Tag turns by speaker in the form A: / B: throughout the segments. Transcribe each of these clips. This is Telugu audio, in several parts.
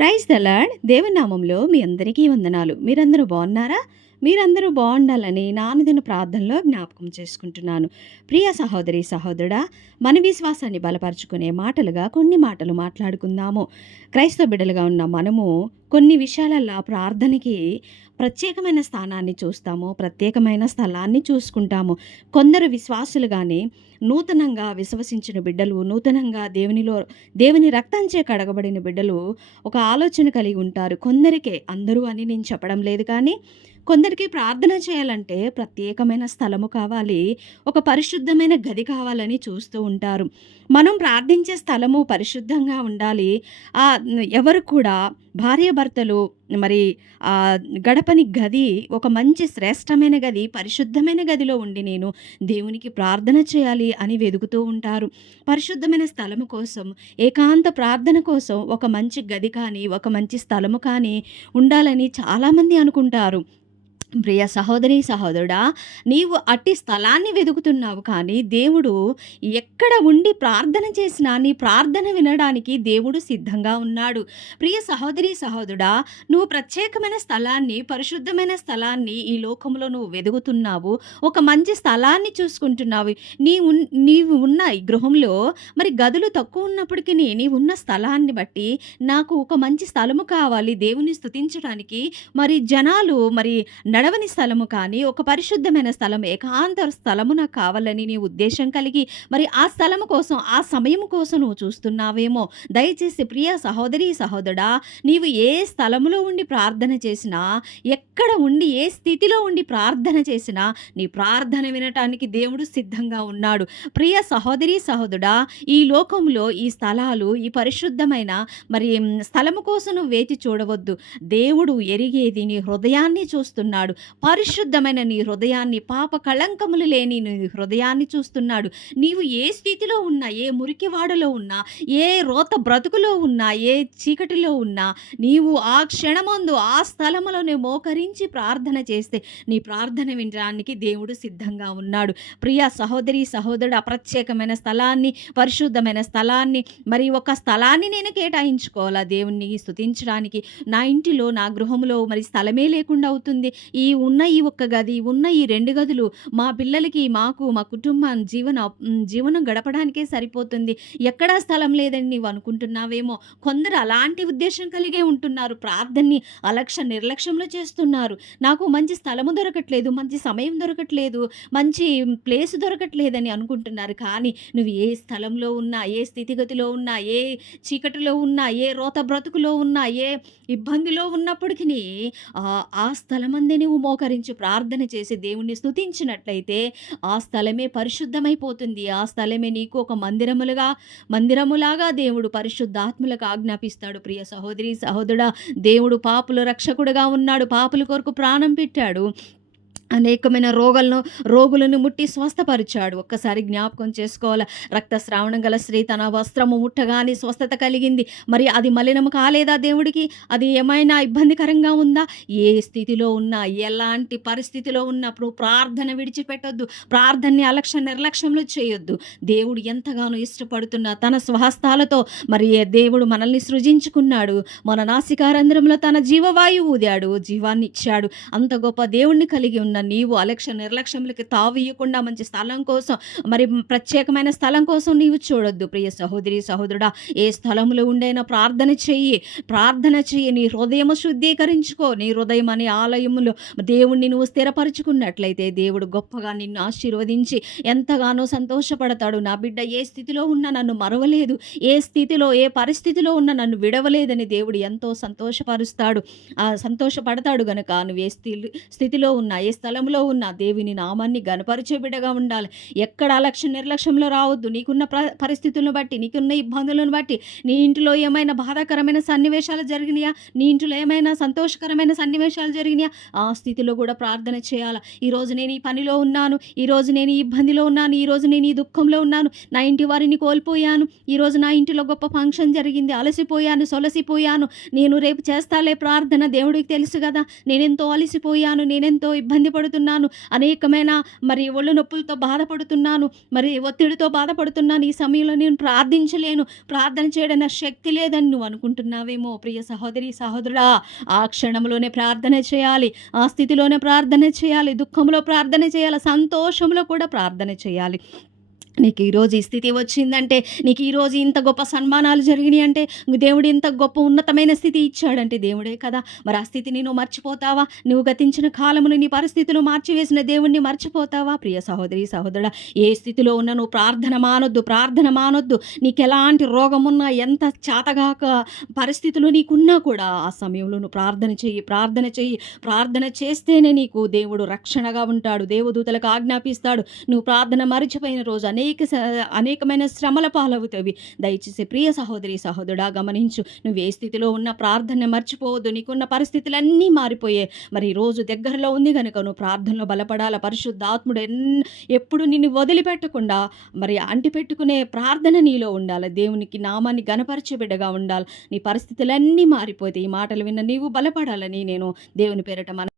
A: Praise the lord. నామంలో మీ అందరికీ వందనాలు. మీరందరూ బాగున్నారా? మీరందరూ బాగుండాలని నానదిన ప్రార్థనలో జ్ఞాపకం చేసుకుంటున్నాను. ప్రియ సహోదరి సహోదరుడా మన విశ్వాసాన్ని బలపరుచుకునే మాటలుగా కొన్ని మాటలు మాట్లాడుకుందాము. క్రైస్తవ బిడ్డలుగా ఉన్న మనము కొన్ని విషయాలల్లో ప్రార్థనకి ప్రత్యేకమైన స్థానాన్ని చూస్తాము ప్రత్యేకమైన స్థలాన్ని చూసుకుంటాము. కొందరు విశ్వాసులు కానీ నూతనంగా విశ్వసించిన బిడ్డలు నూతనంగా దేవునిలో దేవుని రక్తంచే కడగబడిన బిడ్డలు ఒక ఆలోచన కలిగి ఉంటారు. కొందరికే అందరూ అని నేను చెప్పడం లేదు కానీ కొందరికి ప్రార్థన చేయాలంటే ప్రత్యేకమైన స్థలము కావాలి ఒక పరిశుద్ధమైన గది కావాలని చూస్తూ ఉంటారు. మనం ప్రార్థించే స్థలము పరిశుద్ధంగా ఉండాలి. ఎవరు కూడా భార్యాభర్తలు మరి ఆ గడపని గది ఒక మంచి శ్రేష్టమైన గది పరిశుద్ధమైన గదిలో ఉండి నేను దేవునికి ప్రార్థన చేయాలి అని వెదుగుతూ ఉంటారు. పరిశుద్ధమైన స్థలము కోసం ఏకాంత ప్రార్థన కోసం ఒక మంచి గది కానీ ఒక మంచి స్థలము కానీ ఉండాలని చాలామంది అనుకుంటారు. ప్రియ సహోదరి సహోదరుడా నీవు అట్టి స్థలాన్ని వెతుకుతున్నావు కానీ దేవుడు ఎక్కడ ఉండి ప్రార్థన చేసినా నీ ప్రార్థన వినడానికి దేవుడు సిద్ధంగా ఉన్నాడు. ప్రియ సహోదరి సహోదరుడా నువ్వు ప్రత్యేకమైన స్థలాన్ని పరిశుద్ధమైన స్థలాన్ని ఈ లోకంలో నువ్వు వెతుకుతున్నావు ఒక మంచి స్థలాన్ని చూసుకుంటున్నావు. నీ ఉన్ నీవు ఉన్న ఈ గృహంలో మరి గదులు తక్కువ ఉన్నప్పటికీ నీ ఉన్న స్థలాన్ని బట్టి నాకు ఒక మంచి స్థలము కావాలి. దేవుని స్థుతించడానికి మరి జనాలు మరి నడవని స్థలము కానీ ఒక పరిశుద్ధమైన స్థలం ఏకాంత స్థలము నాకు కావాలని నీ ఉద్దేశం కలిగి మరి ఆ స్థలము కోసం ఆ సమయం కోసం నువ్వు చూస్తున్నావేమో? దయచేసి ప్రియ సహోదరి సహోదరా నీవు ఏ స్థలములో ఉండి ప్రార్థన చేసినా ఎక్కడ ఉండి ఏ స్థితిలో ఉండి ప్రార్థన చేసినా నీ ప్రార్థన వినటానికి దేవుడు సిద్ధంగా ఉన్నాడు. ప్రియ సహోదరి సహోదరుడా ఈ లోకంలో ఈ స్థలాలు ఈ పరిశుద్ధమైన మరి స్థలము కోసం నువ్వు వేచి చూడవద్దు. దేవుడు ఎరిగేది నీ హృదయాన్ని చూస్తున్నాడు. పరిశుద్ధమైన నీ హృదయాన్ని పాప కళంకములు లేని నీ హృదయాన్ని చూస్తున్నాడు. నీవు ఏ స్థితిలో ఉన్నా ఏ మురికివాడలో ఉన్నా ఏ రోత బ్రతుకులో ఉన్నా ఏ చీకటిలో ఉన్నా నీవు ఆ క్షణమందు ఆ స్థలములోనే మోకరించి ప్రార్థన చేస్తే నీ ప్రార్థన వినడానికి దేవుడు సిద్ధంగా ఉన్నాడు. ప్రియ సహోదరి సహోదరుడు అప్రత్యేకమైన స్థలాన్ని పరిశుద్ధమైన స్థలాన్ని మరి ఒక స్థలాన్ని నేను కేటాయించుకోవాలా? దేవుణ్ణి స్తుతించడానికి నా ఇంటిలో నా గృహంలో మరి స్థలమే లేకుండా అవుతుంది. ఈ ఉన్న ఈ ఒక్క గది ఉన్న ఈ రెండు గదులు మా పిల్లలకి మాకు మా కుటుంబం జీవన జీవనం గడపడానికే సరిపోతుంది. ఎక్కడా స్థలం లేదని నీవు అనుకుంటున్నావేమో. కొందరు అలాంటి ఉద్దేశం కలిగే ఉంటున్నారు. ప్రార్థనని అలక్ష్య నిర్లక్ష్యంలో చేస్తున్నారు. నాకు మంచి స్థలము దొరకట్లేదు మంచి సమయం దొరకట్లేదు మంచి ప్లేస్ దొరకట్లేదని అనుకుంటున్నారు. కానీ నువ్వు ఏ స్థలంలో ఉన్నా ఏ స్థితిగతిలో ఉన్నా ఏ చీకటిలో ఉన్నా ఏ రోత బ్రతుకులో ఉన్నా ఏ ఇబ్బందిలో ఉన్నప్పటికీ ఆ స్థలమందే నీవు మోకరించి ప్రార్థన చేసి దేవుణ్ణి స్థుతించినట్లయితే ఆ స్థలమే పరిశుద్ధమైపోతుంది. ఆ స్థలమే నీకు ఒక మందిరములుగా మందిరములాగా దేవుడు పరిశుద్ధాత్ములకు ఆజ్ఞాపిస్తాడు. ప్రియ సహోదరి సహోదరుడా దేవుడు పాపుల రక్షకుడుగా ఉన్నాడు. పాపుల కొరకు ప్రాణం పెట్టాడు. అనేకమైన రోగాలను రోగులను ముట్టి స్వస్థపరిచాడు. ఒక్కసారి జ్ఞాపకం చేసుకోవాలి? రక్తస్రావణం గల స్త్రీ తన వస్త్రము ముట్టగానే స్వస్థత కలిగింది. మరి అది మలినము కాలేదా దేవుడికి? అది ఏమైనా ఇబ్బందికరంగా ఉందా? ఏ స్థితిలో ఉన్నా ఎలాంటి పరిస్థితిలో ఉన్నప్పుడు ప్రార్థన విడిచిపెట్టొద్దు. ప్రార్థనని అలక్ష్య నిర్లక్ష్యంలో చేయొద్దు. దేవుడు ఎంతగానో ఇష్టపడుతున్న తన స్వహస్తాలతో మరి దేవుడు మనల్ని సృజించుకున్నాడు? మన నాసికారంధ్రంలో తన జీవవాయువు ఊదాడు జీవాన్ని ఇచ్చాడు. అంత గొప్ప దేవుణ్ణి కలిగి ఉన్న నీవు అలక్ష్య నిర్లక్ష్యములకి తావీయకుండా మంచి స్థలం కోసం మరి ప్రత్యేకమైన స్థలం కోసం నీవు చూడొద్దు. ప్రియ సహోదరి సహోదరుడా ఏ స్థలంలో ఉండైనా ప్రార్థన చెయ్యి. ప్రార్థన చెయ్యి. నీ హృదయము శుద్ధీకరించుకో. నీ హృదయం అనే ఆలయములో దేవుణ్ణి నువ్వు స్థిరపరచుకున్నట్లయితే దేవుడు గొప్పగా నిన్ను ఆశీర్వదించి ఎంతగానో సంతోషపడతాడు. నా బిడ్డ ఏ స్థితిలో ఉన్నా నన్ను మరవలేదు. ఏ స్థితిలో ఏ పరిస్థితిలో ఉన్నా నన్ను విడవలేదని దేవుడు ఎంతో సంతోషపరుస్తాడు. సంతోషపడతాడు గనుక. నువ్వు ఏ స్థితి స్థితిలో ఉన్నా ఏ స్థలంలో ఉన్న దేవుని నామాన్ని గనపరిచే బిడ్డగా ఉండాలి. ఎక్కడ అలక్ష్యం నిర్లక్ష్యంలో రావద్దు. నీకున్న పరిస్థితులను బట్టి నీకున్న ఇబ్బందులను బట్టి నీ ఇంటిలో ఏమైనా బాధాకరమైన సన్నివేశాలు జరిగినాయా? నీ ఇంటిలో ఏమైనా సంతోషకరమైన సన్నివేశాలు జరిగినాయా? ఆ స్థితిలో కూడా ప్రార్థన చేయాలి. ఈరోజు నేను ఈ పనిలో ఉన్నాను. ఈరోజు నేను ఈ ఇబ్బందిలో ఉన్నాను. ఈరోజు నేను ఈ దుఃఖంలో ఉన్నాను. నా ఇంటి వారిని కోల్పోయాను. ఈరోజు నా ఇంటిలో గొప్ప ఫంక్షన్ జరిగింది. అలసిపోయాను సొలసిపోయాను. నేను రేపు చేస్తాలే ప్రార్థన. దేవుడికి తెలుసు కదా. నేనెంతో అలసిపోయాను. నేనెంతో ఇబ్బంది బాధపడుతున్నాను. అనేకమైన మరి ఒళ్ళు నొప్పులతో బాధపడుతున్నాను. మరి ఒత్తిడితో బాధపడుతున్నాను. ఈ సమయంలో నేను ప్రార్థించలేను. ప్రార్థన చేయడం శక్తి లేదని నువ్వు అనుకుంటున్నావేమో. ప్రియ సహోదరి సహోదరుడా ఆ క్షణంలోనే ప్రార్థన చేయాలి. ఆ స్థితిలోనే ప్రార్థన చేయాలి. దుఃఖంలో ప్రార్థన చేయాలి. సంతోషంలో కూడా ప్రార్థన చేయాలి. నీకు ఈరోజు ఈ స్థితి వచ్చిందంటే నీకు ఈరోజు ఇంత గొప్ప సన్మానాలు జరిగినాయి అంటే దేవుడు ఇంత గొప్ప ఉన్నతమైన స్థితి ఇచ్చాడంటే దేవుడే కదా. మరి ఆ స్థితిని నువ్వు మర్చిపోతావా? నువ్వు గతించిన కాలమును నీ పరిస్థితులు మార్చివేసిన దేవుణ్ణి మర్చిపోతావా? ప్రియ సహోదరి సహోదరుడా ఏ స్థితిలో ఉన్నా నువ్వు ప్రార్థన మానొద్దు ప్రార్థన మానొద్దు. నీకు ఎలాంటి రోగమున్నా ఎంత చాతగాక పరిస్థితులు నీకున్నా కూడా ఆ సమయంలో నువ్వు ప్రార్థన చెయ్యి ప్రార్థన చెయ్యి. ప్రార్థన చేస్తేనే నీకు దేవుడు రక్షణగా ఉంటాడు దేవదూతలకు ఆజ్ఞాపిస్తాడు. నువ్వు ప్రార్థన మరిచిపోయిన రోజు అనేక అనేక అనేకమైన శ్రమల పాలవుతావి. దయచేసి ప్రియ సహోదరి సహోదరుడా గమనించు. నువ్వు ఏ స్థితిలో ఉన్న ప్రార్థన మర్చిపోవద్దు. నీకున్న పరిస్థితులన్నీ మారిపోయాయి. మరి రోజు దగ్గరలో ఉంది కనుక నువ్వు ప్రార్థనలో బలపడాల? పరిశుద్ధాత్ముడు ఎన్ ఎప్పుడు నిన్ను వదిలిపెట్టకుండా మరి అంటిపెట్టుకునే ప్రార్థన నీలో ఉండాలి? దేవునికి నామాన్ని గనపరిచే బిడ్డగా ఉండాలి? నీ పరిస్థితులన్నీ మారిపోతే ఈ మాటలు విన్న నీవు బలపడాలని నేను దేవుని పేరట మన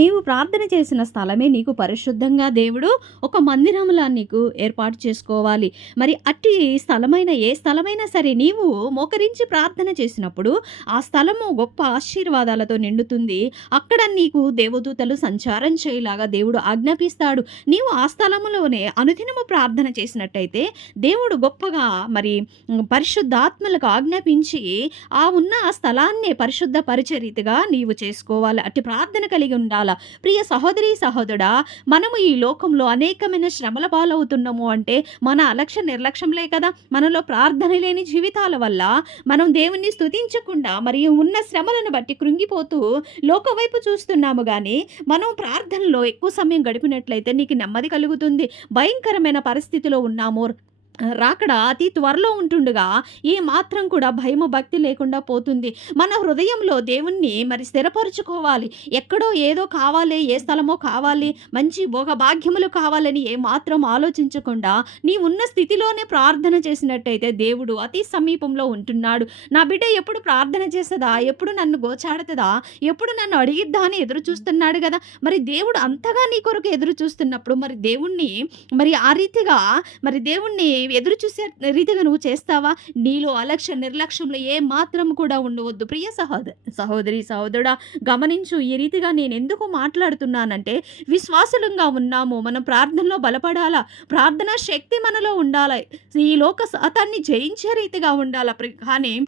A: నీవు ప్రార్థన చేసిన స్థలమే నీకు పరిశుద్ధంగా దేవుడు ఒక మందిరంలా నీకు ఏర్పాటు చేసుకోవాలి. మరి అట్టి స్థలమైన ఏ స్థలమైనా సరే నీవు మోకరించి ప్రార్థన చేసినప్పుడు ఆ స్థలము గొప్ప ఆశీర్వాదాలతో నిండుతుంది. అక్కడ నీకు దేవదూతలు సంచారం చేయలాగా దేవుడు ఆజ్ఞాపిస్తాడు. నీవు ఆ స్థలములోనే అనుదినము ప్రార్థన చేసినట్టయితే దేవుడు గొప్పగా మరి పరిశుద్ధాత్మలకు ఆజ్ఞాపించి ఆ ఉన్న ఆ స్థలాన్ని పరిశుద్ధ పరిచరీతిగా నీవు చేసుకోవాలి. అట్టి ప్రార్థన కలిగి ఉండాలి. ప్రియ సహోదరి సహోదరుడా మనము ఈ లోకంలో అనేకమైన శ్రమల పాలవుతున్నాము అంటే మన అలక్ష్య నిర్లక్ష్యంలే కదా. మనలో ప్రార్థన లేని జీవితాల వల్ల మనం దేవుణ్ణి స్తుతించకుండా మరియు ఉన్న శ్రమలను బట్టి కృంగిపోతూ లోక వైపు చూస్తున్నాము కానీ మనం ప్రార్థనలో ఎక్కువ సమయం గడిపినట్లయితే నీకు నెమ్మది కలుగుతుంది. భయంకరమైన పరిస్థితిలో ఉన్నాము. రాకడ అతి త్వరలో ఉంటుండగా ఏ మాత్రం కూడా భయము భక్తి లేకుండా పోతుంది. మన హృదయంలో దేవుణ్ణి మరి స్థిరపరుచుకోవాలి. ఎక్కడో ఏదో కావాలి ఏ స్థలమో కావాలి మంచి భోగభాగ్యములు కావాలని ఏ మాత్రం ఆలోచించకుండా నీ ఉన్న స్థితిలోనే ప్రార్థన చేసినట్టయితే దేవుడు అతి సమీపంలో ఉంటున్నాడు. నా బిడ్డ ఎప్పుడు ప్రార్థన చేస్తుందా? ఎప్పుడు నన్ను గోచాడుతుందా? ఎప్పుడు నన్ను అడిగిద్దా అని ఎదురు చూస్తున్నాడు కదా. మరి దేవుడు అంతగా నీ కొరకు ఎదురు చూస్తున్నప్పుడు మరి దేవుణ్ణి మరి ఆ రీతిగా మరి దేవుణ్ణి ఎదురు చూసే రీతిగా నువ్వు చేస్తావా? నీలో అలక్ష్య నిర్లక్ష్యంలో ఏ మాత్రం కూడా ఉండవద్దు. ప్రియ సహోద సహోదరి సహోదరుడా గమనించు ఈ రీతిగా నేను ఎందుకు మాట్లాడుతున్నానంటే విశ్వాసులంగా ఉన్నాము. మనం ప్రార్థనలో బలపడాలా? ప్రార్థన శక్తి మనలో ఉండాలి? ఈ లోక శాతాన్ని జయించే రీతిగా ఉండాలా? కానీ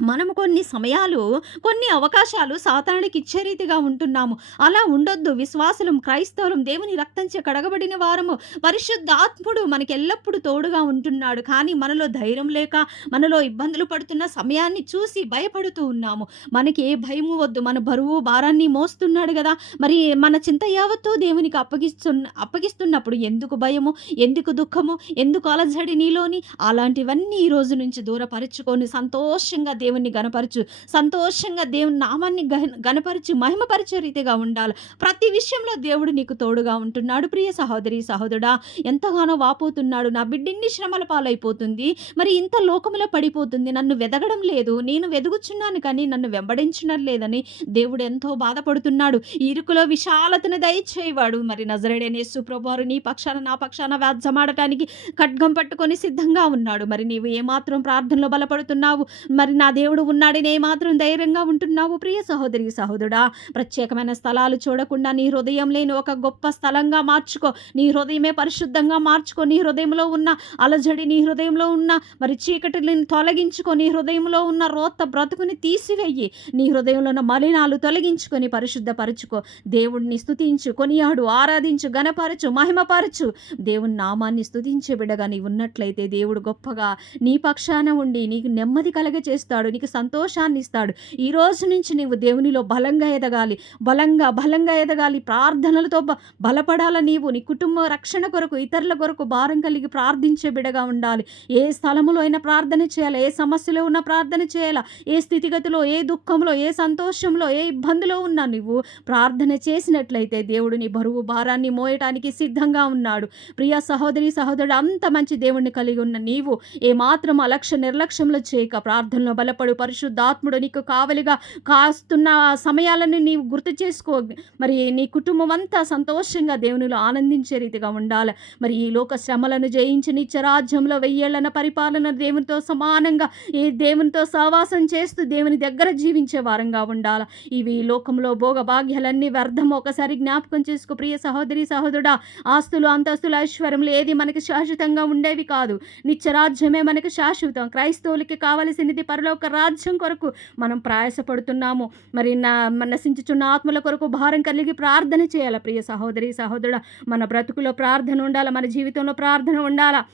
A: మనము కొన్ని సమయాలు కొన్ని అవకాశాలు సాతానుడికి ఇచ్చే రీతిగా ఉంటున్నాము. అలా ఉండొద్దు. విశ్వాసులం క్రైస్తవులం దేవుని రక్తంచే కడగబడిన వారము. పరిశుద్ధాత్ముడు మనకి ఎల్లప్పుడూ తోడుగా ఉంటున్నాడు. కానీ మనలో ధైర్యం లేక మనలో ఇబ్బందులు పడుతున్న సమయాన్ని చూసి భయపడుతూ ఉన్నాము. మనకి ఏ భయము వద్దు. మన బరువు భారాన్ని మోస్తున్నాడు కదా. మరి మన చింత యావత్తు దేవునికి అప్పగిస్తున్న అప్పగిస్తున్నప్పుడు ఎందుకు భయము? ఎందుకు దుఃఖము? ఎందుకు అలజడి నీలోని? అలాంటివన్నీ ఈ రోజు నుంచి దూరపరుచుకొని సంతోషంగా దేవుణ్ణి గనపరచు సంతోషంగా దేవుని నామాన్ని గనపరచు మహిమపరిచే రీతిగా ఉండాలి. ప్రతి విషయంలో దేవుడు నీకు తోడుగా ఉంటున్నాడు. ప్రియ సహోదరి సహోదరుడా ఎంతగానో వాపోతున్నాడు. నా బిడ్డిన్ని శ్రమల పాలైపోతుంది. మరి ఇంత లోకములో పడిపోతుంది. నన్ను వెదగడం లేదు. నేను వెదుగుచున్నాను కానీ నన్ను వెంబడించడం లేదని దేవుడు ఎంతో బాధపడుతున్నాడు. ఇరుకులో విశాలతను దయచేయవాడు. మరి నజరడేనే సుప్రభారు నీ పక్షాన నా పక్షాన వ్యాజ్యమాడటానికి ఖడ్గం పట్టుకొని సిద్ధంగా ఉన్నాడు. మరి నీవు ఏమాత్రం ప్రార్థనలో బలపడుతున్నావు? మరి నా దేవుడు ఉన్నాడనే మాత్రం ధైర్యంగా ఉంటున్నావు ప్రియ సహోదరి సహోదరుడా. ప్రత్యేకమైన స్థలాలు చూడకుండా నీ హృదయం లేని ఒక గొప్ప స్థలంగా మార్చుకో. నీ హృదయమే పరిశుద్ధంగా మార్చుకో. నీ హృదయంలో ఉన్న అలజడి నీ హృదయంలో ఉన్న మరి చీకటిని తొలగించుకో. నీ హృదయంలో ఉన్న రోత బ్రతుకుని తీసివేయి. నీ హృదయంలో ఉన్న మలినాలు తొలగించుకొని పరిశుద్ధపరచుకో. దేవుణ్ణి స్థుతించు కొనియాడు ఆరాధించు గణపరచు మహిమపరచు. దేవుని నామాన్ని స్థుతించే బిడగా నీ ఉన్నట్లయితే దేవుడు గొప్పగా నీ పక్షాన ఉండి నీకు నెమ్మది కలగ చేస్తాడు నీకు సంతోషాన్ని ఇస్తాడు. ఈ రోజు నుంచి నీవు దేవునిలో బలంగా ఎదగాలి. బలంగా బలంగా ఎదగాలి. ప్రార్థనలతో బలపడాల నీవు. నీ కుటుంబ రక్షణ కొరకు ఇతరుల కొరకు భారం కలిగి ప్రార్థించే బిడగా ఉండాలి. ఏ స్థలములో అయినా ప్రార్థన చేయాలి? ఏ సమస్యలో ఉన్న ప్రార్థన చేయాలా? ఏ స్థితిగతిలో ఏ దుఃఖంలో ఏ సంతోషంలో ఏ ఇబ్బందిలో ఉన్నా నువ్వు ప్రార్థన చేసినట్లయితే దేవుడు నీ బరువు భారాన్ని మోయటానికి సిద్ధంగా ఉన్నాడు. ప్రియ సహోదరి సహోదరుడు అంత మంచి దేవుణ్ణి కలిగి ఉన్న నీవు ఏ మాత్రం అలక్ష్య నిర్లక్ష్యంలో చేయక ప్రార్థనలో బల ఎల్లప్పుడూ పరిశుద్ధాత్ముడు నీకు కావలిగా. కాస్తున్న సమయాలను నీవు గుర్తు చేసుకో. మరి నీ కుటుంబం అంతా సంతోషంగా దేవునిలో ఆనందించే రీతిగా ఉండాలి. మరి ఈ లోక శ్రమలను జయించి నిత్యరాజ్యంలో వెయ్యేళ్ళన పరిపాలన దేవునితో సమానంగా ఈ దేవునితో సహవాసం చేస్తూ దేవుని దగ్గర జీవించే వారంగా ఉండాలి. ఇవి లోకంలో భోగ భాగ్యాలన్నీ వ్యర్థం. ఒకసారి జ్ఞాపకం చేసుకో. ప్రియ సహోదరి సహోదరుడా ఆస్తులు అంతస్తులు ఐశ్వర్యములు ఏది మనకి శాశ్వతంగా ఉండేవి కాదు. నిత్యరాజ్యమే మనకి శాశ్వతం. క్రైస్తవులకి కావలసినది పరలోక రాజ్యం కొరకు మనం ప్రయాసపడుతున్నాము. మరి నా నశించుచున్న ఆత్మల కొరకు భారం కలిగి ప్రార్థన చేయాలి ప్రియ సహోదరి సహోదరుడు? మన బ్రతుకులో ప్రార్థన ఉండాలి? మన జీవితంలో ప్రార్థన ఉండాలా?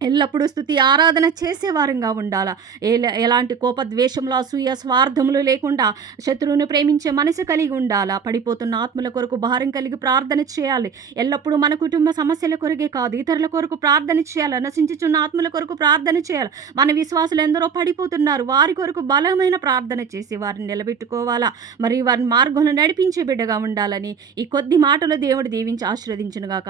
A: ఎల్లప్పుడూ స్థుతి ఆరాధన చేసేవారంగా ఉండాల? ఎలాంటి కోపద్వేషములు అసూయ స్వార్థములు లేకుండా శత్రువును ప్రేమించే మనసు కలిగి ఉండాలా? పడిపోతున్న ఆత్మల కొరకు భారం కలిగి ప్రార్థన చేయాలి. ఎల్లప్పుడూ మన కుటుంబ సమస్యల కొరకే కాదు ఇతరుల కొరకు ప్రార్థన చేయాలి? నశించుచున్న ఆత్మల కొరకు ప్రార్థన చేయాలి? మన విశ్వాసులు ఎందరో పడిపోతున్నారు వారి కొరకు బలమైన ప్రార్థన చేసి వారిని నిలబెట్టుకోవాలా? మరియు వారిని మార్గంలో నడిపించే బిడ్డగా ఉండాలని ఈ కొద్ది మాటలు దేవుడు దీవించి ఆశీర్వదించునుగాక.